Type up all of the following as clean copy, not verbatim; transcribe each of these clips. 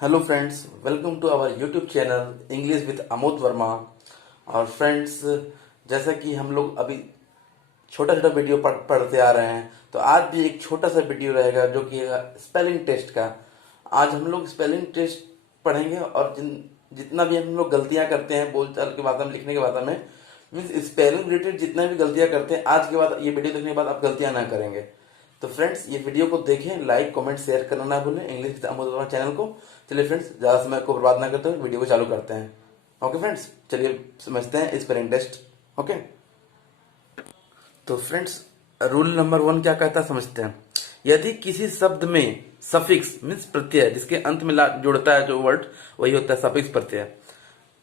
Hello friends, welcome to our YouTube channel English with Amod Verma. और friends, जैसा कि हम लोग अभी छोटा छोटा वीडियो पढ़ते आ रहे हैं, तो आज भी एक छोटा सा वीडियो रहेगा जो कि स्पेलिंग टेस्ट का। आज हम लोग स्पेलिंग टेस्ट पढ़ेंगे और जितना भी हम लोग गलतियां करते हैं बोलचाल की भाषा में, लिखने की भाषा में, मीन्स स्पेलिंग रिलेटेड जितना भी गलतियां करते हैं, आज के बाद ये वीडियो देखने के बाद आप गलतियां ना करेंगे। तो फ्रेंड्स, ये वीडियो को देखें, लाइक कमेंट शेयर करना ना भूलें English with Amod Verma channel को। चलिए फ्रेंड्स, ज्यादा समय को बर्बाद ना करते हुए वीडियो को चालू करते हैं। ओके फ्रेंड्स, चलिए समझते हैं स्पेलिंग टेस्ट। ओके, तो फ्रेंड्स, रूल नंबर 1 क्या कहता है समझते हैं। यदि किसी शब्द में सफिक्स मीन्स प्रत्यय जिसके अंत में जुड़ता है जो वर्ड, वही होता है सफिक्स प्रत्यय,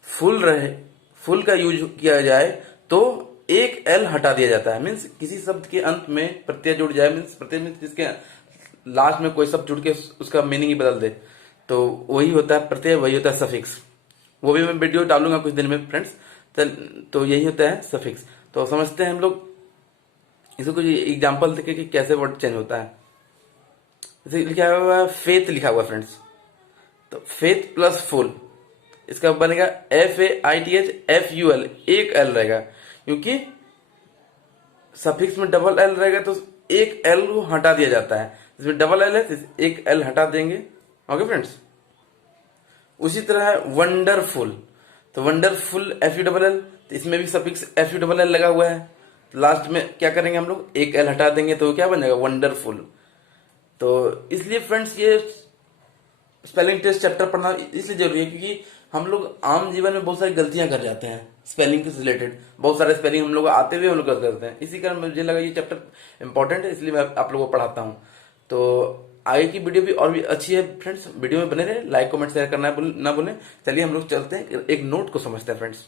फुल का यूज किया जाए तो एक एल हटा दिया जाता है। मीन्स किसी शब्द के अंत में प्रत्यय जुड़ जाए, मीन्स प्रत्यय मीन्स जिसके लास्ट में कोई शब्द जुड़ के उसका मीनिंग ही बदल दे, तो वही होता है प्रत्यय, वही होता है सफिक्स। वो भी मैं वीडियो डालूंगा कुछ दिन में फ्रेंड्स। तो यही होता है सफिक्स। तो समझते हैं हम लोग, इसको कुछ एग्जाम्पल देखे कि कैसे वर्ड चेंज होता है। जैसे लिखा हुआ है फेथ, लिखा हुआ फ्रेंड्स, तो फेथ प्लस फुल, इसका बनेगा FAITH FUL, एक एल रहेगा क्योंकि सफिक्स में डबल एल रहेगा, तो एक एल को हटा दिया जाता है। इसमें डबल एल है तो एक एल हटा देंगे। ओके फ्रेंड्स, उसी तरह है वंडरफुल, तो वंडरफुल FULL, तो इसमें भी सफिक्स FULL लगा हुआ है। तो लास्ट में क्या करेंगे हम लोग, एक एल हटा देंगे तो क्या बन जाएगा वंडरफुल। तो इसलिए फ्रेंड्स, ये स्पेलिंग टेस्ट चैप्टर पढ़ना इसलिए जरूरी है क्योंकि हम लोग आम जीवन में बहुत सारी गलतियां कर जाते हैं स्पेलिंग से रिलेटेड। बहुत सारे स्पेलिंग हम लोग आते हुए हम लोग करते हैं, इसी कारण मुझे लगा ये चैप्टर इंपॉर्टेंट है, इसलिए मैं आप लोगों को पढ़ाता हूँ। तो आगे की वीडियो भी और भी अच्छी है फ्रेंड्स, वीडियो में बने रहे, लाइक कमेंट शेयर करना ना भूलें। चलिए हम लोग चलते हैं, एक नोट को समझते हैं फ्रेंड्स।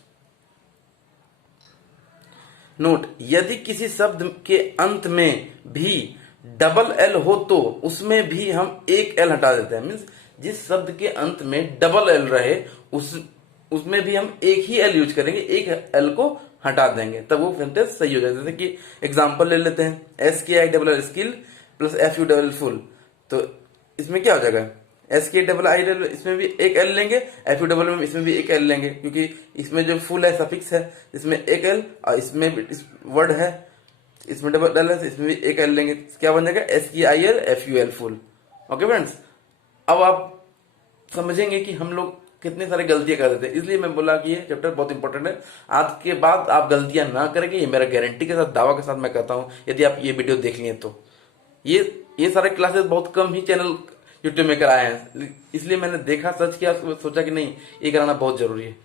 नोट, यदि किसी शब्द के अंत में भी डबल एल हो तो उसमें भी हम एक एल हटा देते हैं। मीन्स जिस शब्द के अंत में डबल एल रहे उसमें भी हम एक ही एल यूज करेंगे, एक एल को हटा देंगे, तब वो सेंटेंस सही हो जाएगा। जैसे कि एग्जांपल ले लेते हैं, SKILL skill plus FULL full, तो इसमें क्या हो जाएगा, SKILL, इसमें भी एक एल लेंगे, FULL में इसमें भी एक एल लेंगे क्योंकि इसमें जो फुल है सफिक्स है, इसमें एक एल, और इसमें भी इस वर्ड है, इसमें डबल एल है, इसमें भी एक एल लेंगे, क्या बन जाएगा SKILL FUL full. Okay friends, अब आप समझेंगे कि हम लोग कितने सारे गलतियां कर देते हैं, इसलिए मैं बोला कि ये चैप्टर बहुत इंपॉर्टेंट है। आज के बाद आप गलतियां ना करेंगे, ये मेरा गारंटी के साथ, दावा के साथ मैं कहता हूं, यदि आप ये वीडियो देख लिए तो। ये सारे क्लासेस बहुत कम ही चैनल यूट्यूब में कराए हैं, इसलिए मैंने देखा, सर्च किया, सोचा कि नहीं, ये कराना बहुत जरूरी है।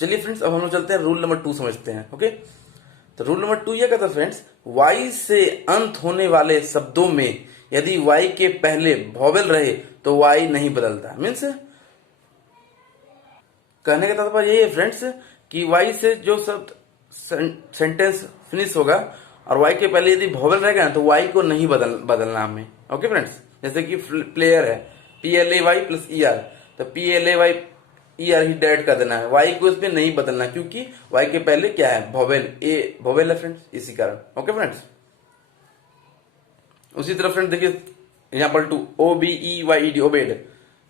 चलिए फ्रेंड्स, अब हम लोग चलते हैं रूल नंबर 2 समझते हैं। ओके, तो रूल नंबर 2 ये कहता है फ्रेंड्स, वाई से अंत होने वाले शब्दों में यदि वाई के पहले वॉवेल रहे तो वाई नहीं बदलता। मीन्स कहने का तात्पर्य यही है फ्रेंड्स कि वाई से जो शब्द सेंटेंस फिनिश होगा और वाई के पहले यदि वॉवेल रहेगा ना तो वाई को नहीं बदलना हमें। ओके फ्रेंड्स, जैसे कि प्लेयर है, PLAY प्लस ER, तो PLAY ER ही डायरेक्ट कर देना है, वाई को इसमें नहीं बदलना क्योंकि वाई के पहले क्या है, वॉवेल, ए वॉवेल है फ्रेंड्स, इसी कारण। ओके फ्रेंड्स, उसी तरह फ्रेंड देखिए एग्जाम्पल 2, OBEYED ओबेड,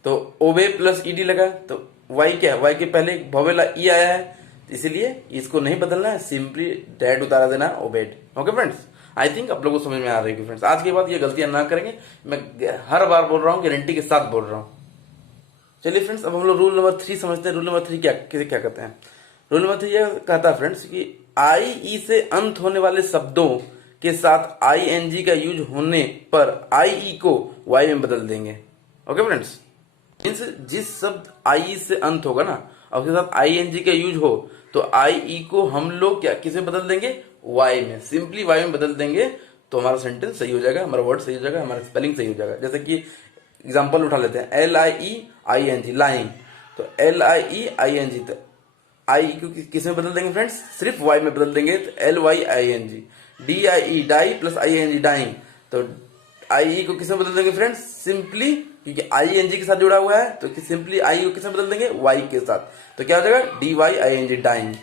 तो ओबे प्लस ED लगा तो वाई क्या है, वाई के पहले वॉवेल ई आया है, इसीलिए इसको नहीं बदलना है, सिंपली डायरेक्ट उतारा देना है obeyed. Okay friends, I think आप लोगों को समझ में आ रही है फ्रेंड्स। आज के बाद ये गलतियां ना करेंगे, मैं हर बार बोल रहा हूँ, गारंटी के साथ बोल रहा हूँ। चलिए फ्रेंड्स, अब हम लोग रूल नंबर 3 समझते हैं। रूल नंबर 3 क्या कहते हैं। रूल नंबर 3 यह कहता है फ्रेंड्स कि IE से अंत होने वाले शब्दों के साथ ING का यूज होने पर IE को Y में बदल देंगे। ओके फ्रेंड्स, मीन्स जिस शब्द IE से अंत होगा ना और उसके साथ ING का यूज हो तो IE को हम लोग क्या किसे बदल देंगे, Y में, सिंपली Y में बदल देंगे, तो हमारा सेंटेंस सही हो जाएगा, हमारा वर्ड सही हो जाएगा, हमारा स्पेलिंग सही हो जाएगा। जैसे कि एग्जाम्पल उठा लेते हैं, LIEING लाइंग, तो LIEING, तो आई को किस में बदल देंगे फ्रेंड्स, सिर्फ वाई में बदल देंगे, तो LYING, DIE die plus ING dying, तो IE को किस में बदल देंगे फ्रेंड्स, सिंपली क्योंकि ING के साथ जुड़ा हुआ है तो सिंपली आई को किस में बदल देंगे, वाई के साथ, तो क्या हो जाएगा DYING डाइंग।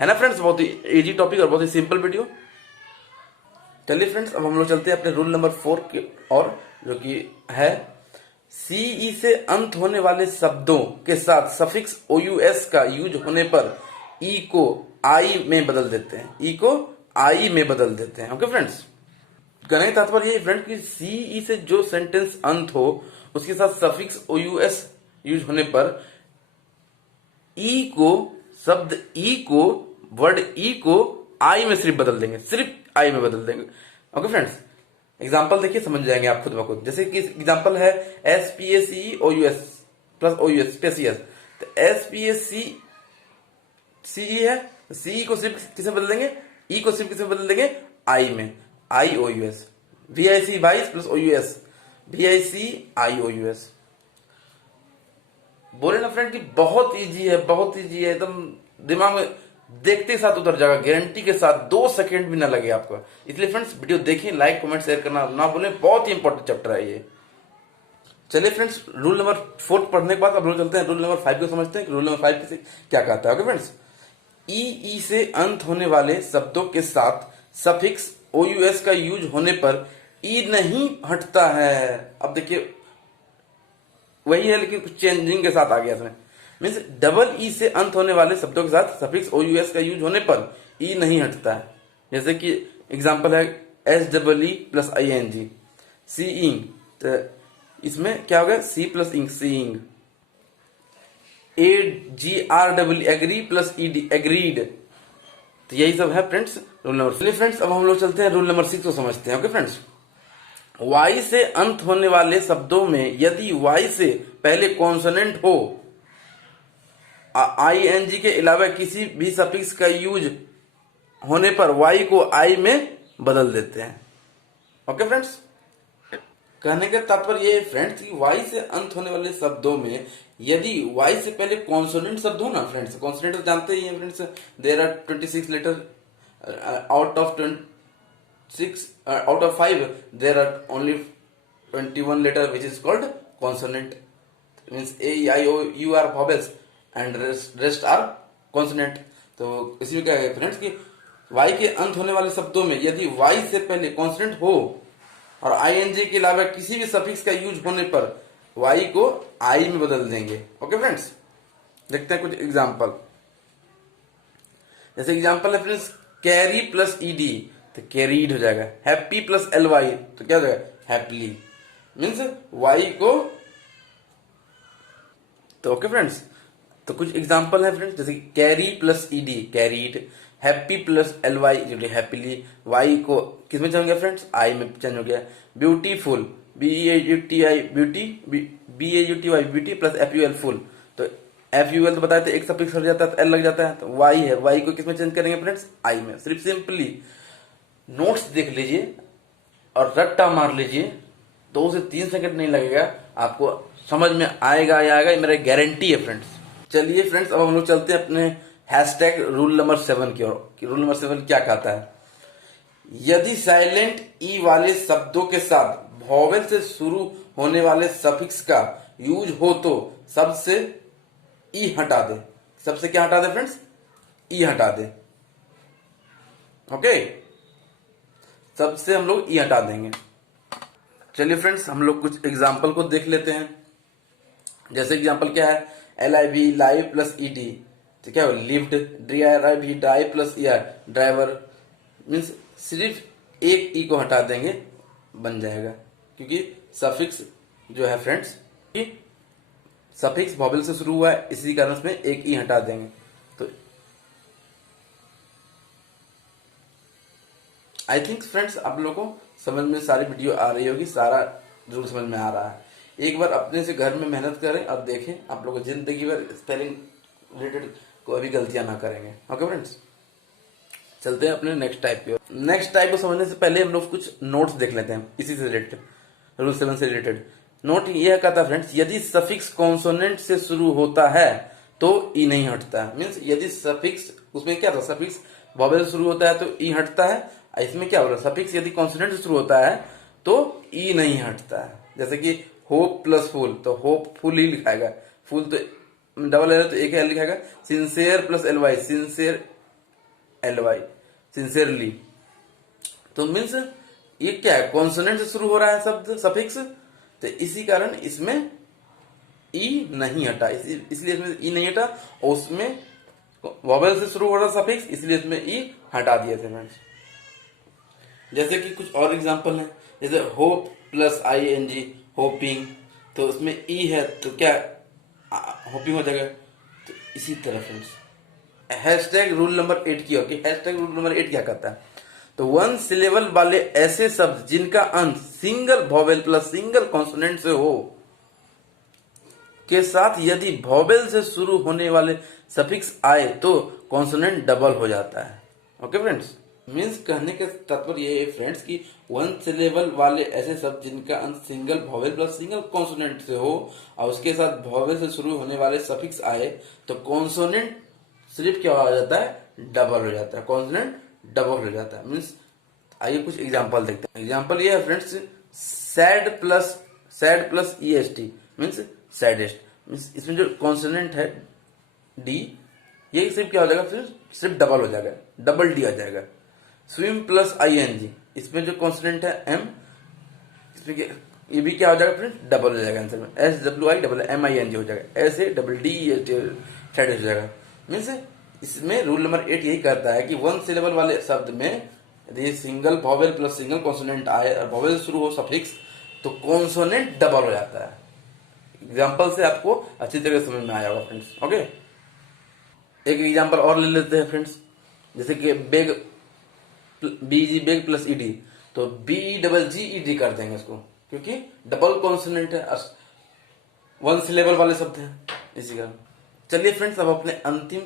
है ना फ्रेंड्स, बहुत ही इजी टॉपिक और बहुत ही सिंपल वीडियो। चलिए फ्रेंड्स, अब हम लोग चलते हैं अपने रूल नंबर 4 की और, जो कि है सीई से अंत होने वाले शब्दों के साथ सफिक्स ओयूएस का यूज होने पर ई को आई में बदल देते हैं, ई को आई में बदल देते हैं। ओके फ्रेंड्स, कहने का तात्पर्य ये फ्रेंड कि सीई से जो सेंटेंस अंत हो उसके साथ सफिक्स ओयूएस यूज होने पर ई को, शब्द ई को, वर्ड ई को आई में सिर्फ बदल देंगे, सिर्फ आई में बदल देंगे। ओके फ्रेंड्स, एग्जाम्पल देखिए, समझ जाएंगे आप खुद ब खुद। जैसे कि एग्जाम्पल है S P S C O U S plus O U S spacious, तो S P S C C E है, सीई को सिर्फ किसे बदल देंगे, ई को सिर्फ किसे बदल देंगे, आई में, I O U S. V I C vice plus O U S, V I C I O U S. बोले ना फ्रेंड कि बहुत इजी है, बहुत इजी है, एकदम दिमाग में देखते साथ उतर जाएगा, गारंटी के साथ, 2 सेकंड भी ना लगे आपको। इसलिए फ्रेंड्स वीडियो देखें, लाइक कमेंट शेयर करना ना भूलें, बहुत ही इंपॉर्टेंट चैप्टर है ये। चलिए फ्रेंड्स, रूल नंबर 4 पढ़ने के बाद अब लोग चलते हैं रूल नंबर 5 को समझते हैं कि रूल नंबर 5 क्या कहता है। ओके फ्रेंड्स, ई से अंत होने वाले शब्दों के साथ सफिक्स ओयूएस का यूज होने पर ई नहीं हटता है। अब देखिए वही है लेकिन कुछ चेंजिंग के साथ आ गया इसमें। मीन्स डबल ई से अंत होने वाले शब्दों के साथ सफिक्स ओयूएस का यूज होने पर ई नहीं हटता है। जैसे कि एग्जांपल है S double E plus I N G, seeing, तो इसमें क्या होगा, C plus ing, seeing. A G R double agree plus E D, agreed. तो यही सब है फ्रेंड्स रूल नंबर। फ्रेंड्स अब हम लोग चलते हैं रूल नंबर 6 को समझते हैं। ओके फ्रेंड्स, वाई से अंत होने वाले शब्दों में यदि वाई से पहले कॉन्सोनेंट हो, आई एन जी के अलावा किसी भी सफिक्स का यूज होने पर वाई को आई में बदल देते हैं। ओके फ्रेंड्स, कहने का तात्पर्य ये फ्रेंड्स कि वाई से अंत होने वाले शब्दों में यदि वाई से पहले कॉन्सोनेंट शब्द हो ना फ्रेंड्स, कॉन्सोनेंट तो जानते ही हैं friends, there are 26 letter, out of 5 there are only 21 letter which is called consonant, means a e i o u are vowels and rest are consonant। तो इसी में क्या है फ्रेंड्स कि y के अंत होने वाले शब्दों में यदि y से पहले कॉन्सोनेंट हो और ing के अलावा किसी भी सफिक्स का यूज होने पर y को i में बदल देंगे। ओके फ्रेंड्स, देखते हैं कुछ एग्जांपल। जैसे एग्जांपल है फ्रेंड्स कैरी प्लस ईडी, तो कैरीड हो जाएगा। हैप्पी प्लस एल वाई, तो क्या हो जाएगा, हैप्पीली। मीन्स वाई को, तो ओके फ्रेंड्स, तो कुछ एग्जांपल है फ्रेंड्स, जैसे carry plus ED, carried. Happy plus L Y, happily. Y को किसमें चेंज हो गया फ्रेंड्स, आई में चेंज हो गया। Beautiful, B A U T I, beauty, B A U T Y, beauty plus F U L, full. तो F U L तो बताए थे, एक सफिक्स हट जाता है तो एल लग जाता है, तो वाई है, वाई को किसमें चेंज करेंगे फ्रेंड्स, आई में। सिर्फ सिंपली नोट्स देख लीजिए और रट्टा मार लीजिए, 2 से 3 सेकंड नहीं लगेगा, आपको समझ में आएगा या आएगा, मेरा गारंटी है फ्रेंड्स। चलिए फ्रेंड्स, अब हम लोग चलते हैं अपने हैशटैग रूल नंबर 7 की ओर। रूल नंबर 7 क्या कहता है, यदि साइलेंट ई वाले शब्दों के साथ वॉवेल से शुरू होने वाले सफिक्स का यूज हो तो सबसे ई हटा दे। सबसे क्या हटा दे फ्रेंड्स, ई हटा दे। ओके, सबसे हम लोग ई हटा देंगे। चलिए फ्रेंड्स, हम लोग कुछ एग्जाम्पल को देख लेते हैं। जैसे एग्जाम्पल क्या है, L I V, live plus E D, तो क्या हो, lived. D R I V, drive plus E R, driver. Means सिर्फ एक ई को हटा देंगे, बन जाएगा, क्योंकि सफिक्स जो है फ्रेंड्स, सफिक्स वॉवेल से शुरू हुआ है, इसी कारण से एक ई हटा देंगे। तो आई थिंक फ्रेंड्स आप लोगों को समझ में सारी वीडियो आ रही होगी, सारा रूल समझ में आ रहा है। एक बार अपने से घर में मेहनत करें और देखें, आप लोग जिंदगी भर स्पेलिंग रिलेटेड कोई भी गलतियां ना करेंगे। ओके फ्रेंड्स, चलते हैं अपने नेक्स्ट टाइप पे। नेक्स्ट टाइप को समझने से पहले हम लोग कुछ नोट्स देख लेते हैं इसी से रिलेटेड, रूल 7 से रिलेटेड। नोट यह कहता है फ्रेंड्स, यदि सफिक्स कॉन्सोनेंट से शुरू होता है तो ई नहीं हटता है। मीन्स यदि सफिक्स, उसमें क्या था, सफिक्स वॉवेल से शुरू होता है तो ई हटता है। इसमें क्या होगा, सफिक्स यदि कॉन्सोनेंट से शुरू होता है तो ई नहीं हटता है। जैसे कि होप प्लस फुल, तो होप फुल ही लिखाएगा, फुल तो डबल एल तो एक एल लिखाएगा। Sincere plus L Y, sincere L Y, sincerely. तो मीन्स ये क्या है, कॉन्सोनेंट से शुरू हो रहा है शब्द, सफिक्स, तो इसी कारण इसमें ई नहीं हटा, इसलिए इसमें ई नहीं हटा, और उसमें वॉवेल से शुरू हो रहा सफिक्स, इसलिए इसमें ई हटा दिए थे फ्रेंड्स। जैसे कि कुछ और एग्जांपल हैं, जैसे hope plus I N G, hoping, तो उसमें ई है तो क्या होपिंग हो जाएगा। तो इसी तरह फ्रेंड्स हैशटैग रूल नंबर 8 की होगी। हैशटैग रूल नंबर 8 क्या कहता है, तो वन सिलेबल वाले ऐसे शब्द जिनका अंत single vowel plus single consonant से हो के साथ यदि वॉवेल से शुरू होने वाले सफिक्स आए तो कॉन्सोनेंट डबल हो जाता है। ओके फ्रेंड्स, मीन्स कहने का तात्पर्य ये है फ्रेंड्स कि वन सिलेबल वाले ऐसे शब्द जिनका अंत single vowel plus single consonant से हो और उसके साथ वॉवेल से शुरू होने वाले सफिक्स आए तो कॉन्सोनेंट सिर्फ क्या हो जाता है, डबल हो जाता है, कॉन्सोनेंट डबल हो जाता है। मीन्स आइए कुछ एग्जांपल देखते हैं। एग्जांपल ये है friends, sad plus E S T means saddest, means इसमें जो कॉन्सोनेंट है डी, ये सिर्फ क्या हो जाएगा, फिर सिर्फ डबल हो जाएगा, डबल डी आ जाएगा। Swim plus I N G, इसमें जो कॉन्सोनेंट है एम, इसमें ये भी क्या हो जाएगा फ्रेंड्स, डबल हो जाएगा आंसर में, S W I double M I N G हो जाएगा, ऐसे डबल डी सैडेस्ट हो जाएगा। मीन्स इसमें रूल नंबर 8 यही कहता है कि वन सिलेबल वाले शब्द में यदि single vowel plus single consonant आए और वॉवेल शुरू हो सफिक्स तो कॉन्सोनेंट डबल हो जाता है। एग्जांपल से आपको अच्छी तरह समझ में आया होगा फ्रेंड्स। ओके, एक एग्जांपल और ले लेते हैं फ्रेंड्स, जैसे कि beg, B G beg plus ED, तो B double G E D कर देंगे इसको, क्योंकि डबल कॉन्सोनेंट है, वन सिलेबल वाले शब्द हैं इसी कारण। चलिए फ्रेंड्स, अब अपने अंतिम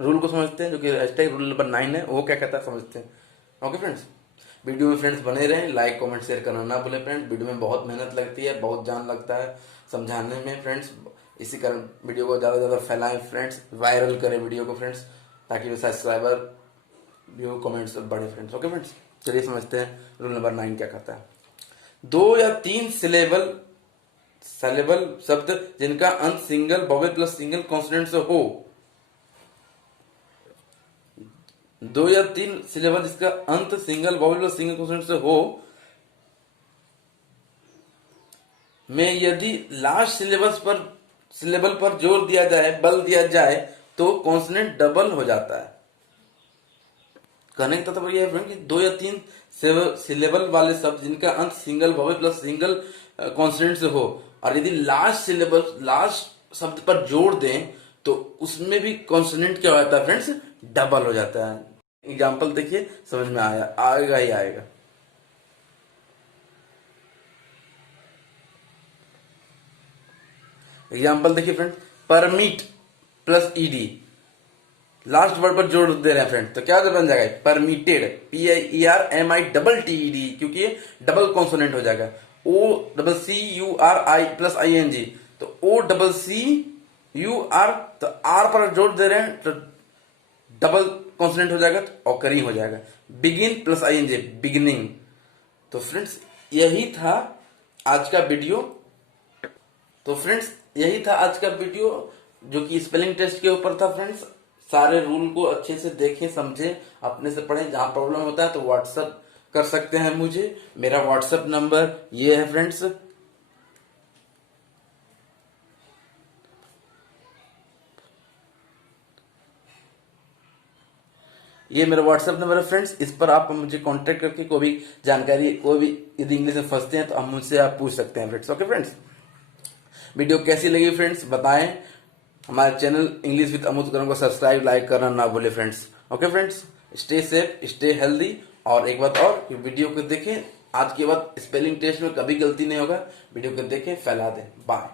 रूल को समझते हैं, जो कि हैशटैग रूल नंबर 9 है, वो क्या कहता है समझते हैं। ओके फ्रेंड्स, वीडियो में फ्रेंड्स बने रहें, लाइक कमेंट शेयर करना ना भूलें फ्रेंड्स। वीडियो में बहुत मेहनत लगती है, बहुत जान लगता है समझाने में फ्रेंड्स, इसी कारण वीडियो को ज़्यादा से ज़्यादा फैलाएं फ्रेंड्स, वायरल करें वीडियो को फ्रेंड्स, ताकि सब्सक्राइबर व्यू कमेंट्स बढ़े फ्रेंड्स। ओके फ्रेंड्स, चलिए समझते हैं रूल नंबर 9 क्या कहता है। 2 या 3 सिलेबल शब्द जिनका अंत single vowel plus single consonant से हो, 2 या 3 सिलेबल जिसका अंत single vowel plus single consonant से हो में यदि लास्ट सिलेबल पर जोर दिया जाए, बल दिया जाए तो कॉन्सोनेंट डबल हो जाता है। कहने का तात्पर्य यह है कि 2 या 3 सिलेबल वाले शब्द जिनका अंत single vowel plus single consonant से हो और यदि लास्ट शब्द पर जोड़ दें तो उसमें भी कॉन्सोनेंट क्या हो जाता है फ्रेंड्स, डबल हो जाता है। एग्जाम्पल देखिए, समझ में आएगा ही आएगा। एग्जाम्पल देखिए friends, permit plus ED, last word पर जोड़ दे रहे हैं फ्रेंड, तो क्या बन जाएगा, परमिटेड, PIERMITTED, क्योंकि ये डबल कॉन्सोनेंट हो जाएगा। OCCURI प्लस ING, तो OCCUR, तो R पर जोड़ दे रहे हैं तो डबल कॉन्सोनेंट हो जाएगा, तो ऑकरिंग हो जाएगा। Begin plus ING, beginning. तो फ्रेंड्स यही था आज का वीडियो। जो कि स्पेलिंग टेस्ट के ऊपर था फ्रेंड्स। सारे रूल को अच्छे से देखें, समझें, अपने से पढ़ें। जहां प्रॉब्लम होता है तो व्हाट्सएप कर सकते हैं मुझे, मेरा व्हाट्सएप नंबर ये है फ्रेंड्स। ये मेरा व्हाट्सएप नंबर है फ्रेंड्स, इस पर आप मुझे कांटेक्ट करके कोई भी जानकारी, कोई भी यदि इंग्लिश में फंसते हैं तो हम मुझसे आप पूछ सकते हैं फ्रेंड्स। ओके फ्रेंड्स, वीडियो कैसी लगी फ्रेंड्स बताएं। हमारे चैनल इंग्लिश विद अमुत को सब्सक्राइब, लाइक करना ना भूले friends. Okay friends, stay safe, stay healthy. और एक बात और, वीडियो को देखें, आज के बाद स्पेलिंग टेस्ट में कभी गलती नहीं होगा। वीडियो को देखें, फैला दें। बाय।